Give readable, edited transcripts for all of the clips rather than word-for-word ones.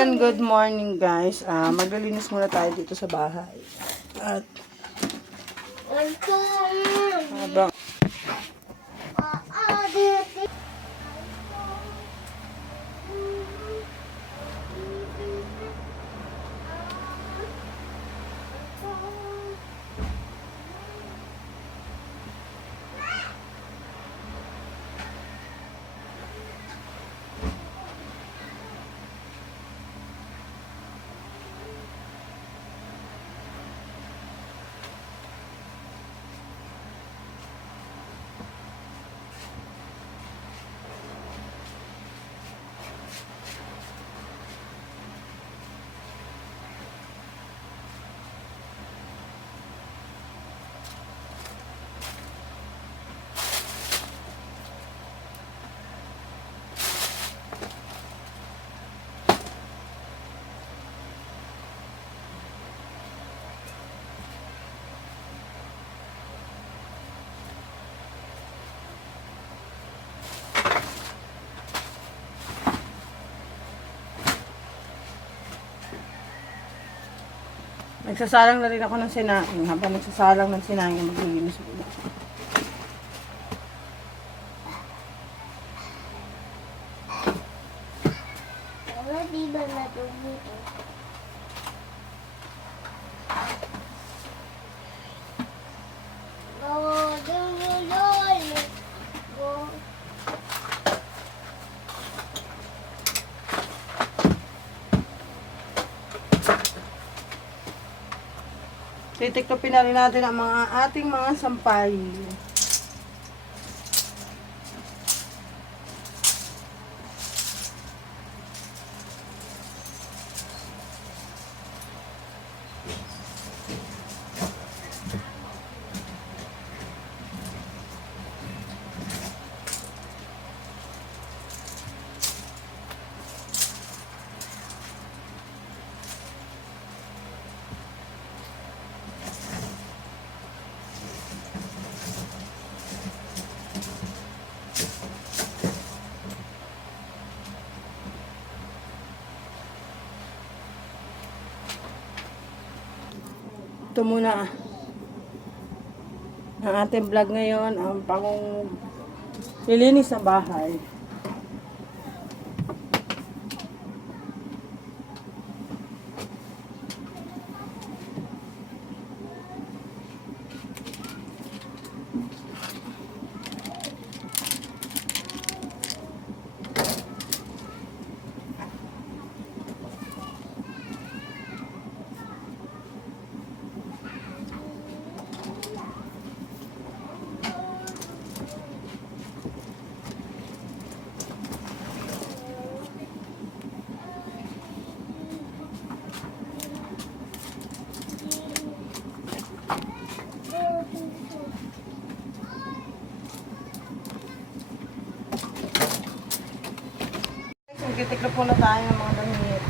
ayan, good morning guys. Maglilinis muna tayo dito sa bahay. At habang nagsasalang na rin ako ng sinaing. Habang nagsasalang ng sinaing, maglilinis ako. Di ba natuloy ito? Titiklopin na rin natin ang ating mga sampay. Ito muna ang ating vlog ngayon, ang pangong lilinis sa bahay. Magtitiklop muna tayo ng mga damit.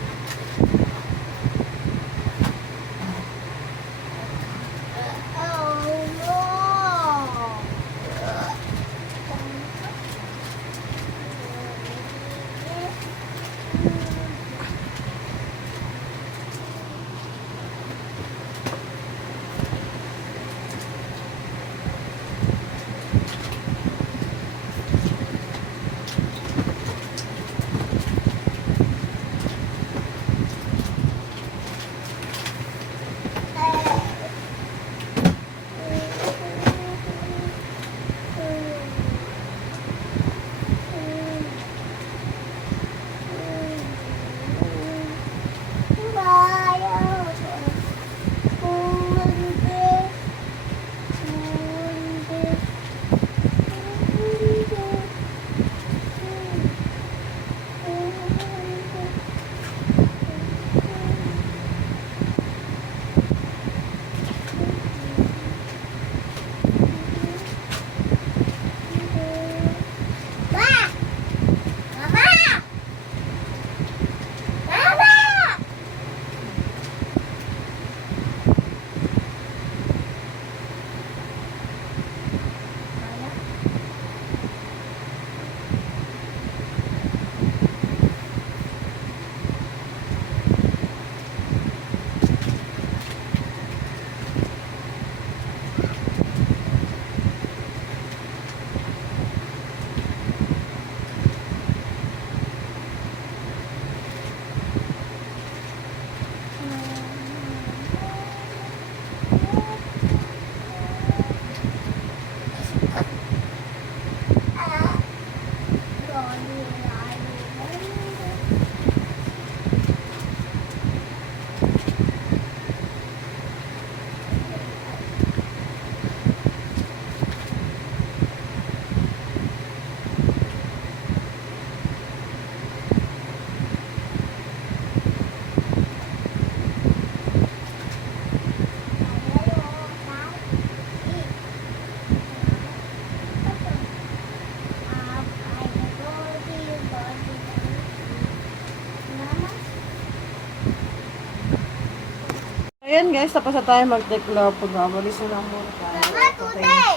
Ayan guys, tapos na tayo mag-tekla. Pag-awalis na lang muna tayo. Mama, today!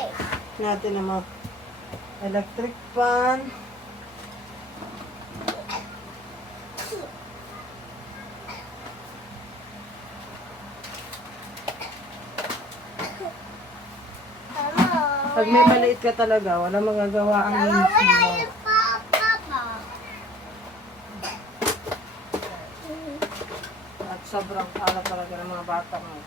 Natin ang mga electric fan. Mama, Pag may maliit ka talaga, wala magagawa ang Mama, linis wala mo. yung papa. At sobrang kala talaga ng mga bata mo.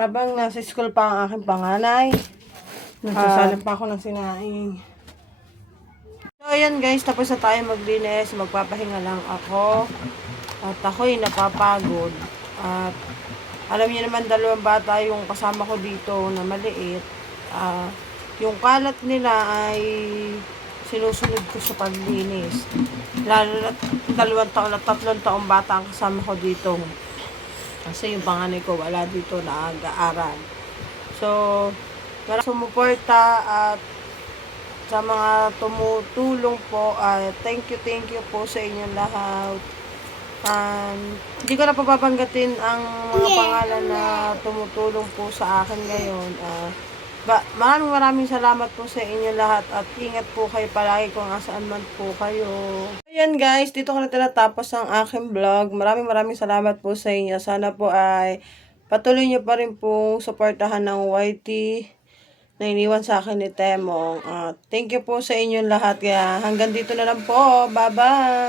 Habang nasa school pa ang aking panganay, nagsasalang pa ako ng sinaing. So, ayan guys, tapos na tayo maglinis. Magpapahinga lang ako. At ako'y napapagod. At alam niyo naman, dalawang bata yung kasama ko dito na maliit. Yung kalat nila ay sinusunod ko sa paglinis. Lalo na 2 taon at 3 taong bata ang kasama ko dito. Kasi yung panganay ko wala dito na nag-aaral. So, maraming sumuporta at sa mga tumutulong po. Thank you po sa inyong lahat. Hindi ko na papabanggatin ang mga pangalan na tumutulong po sa akin ngayon. Maraming salamat po sa inyo lahat at ingat po kayo palagi kung asaan man po kayo. Ayan guys, dito ko na tinatapos ang aking vlog. Maraming salamat po sa inyo. Sana po ay patuloy nyo pa rin pong suportahan ng YT na iniwan sa akin ni Temong. Thank you po sa inyong lahat. Kaya hanggang dito na lang po. Bye-bye!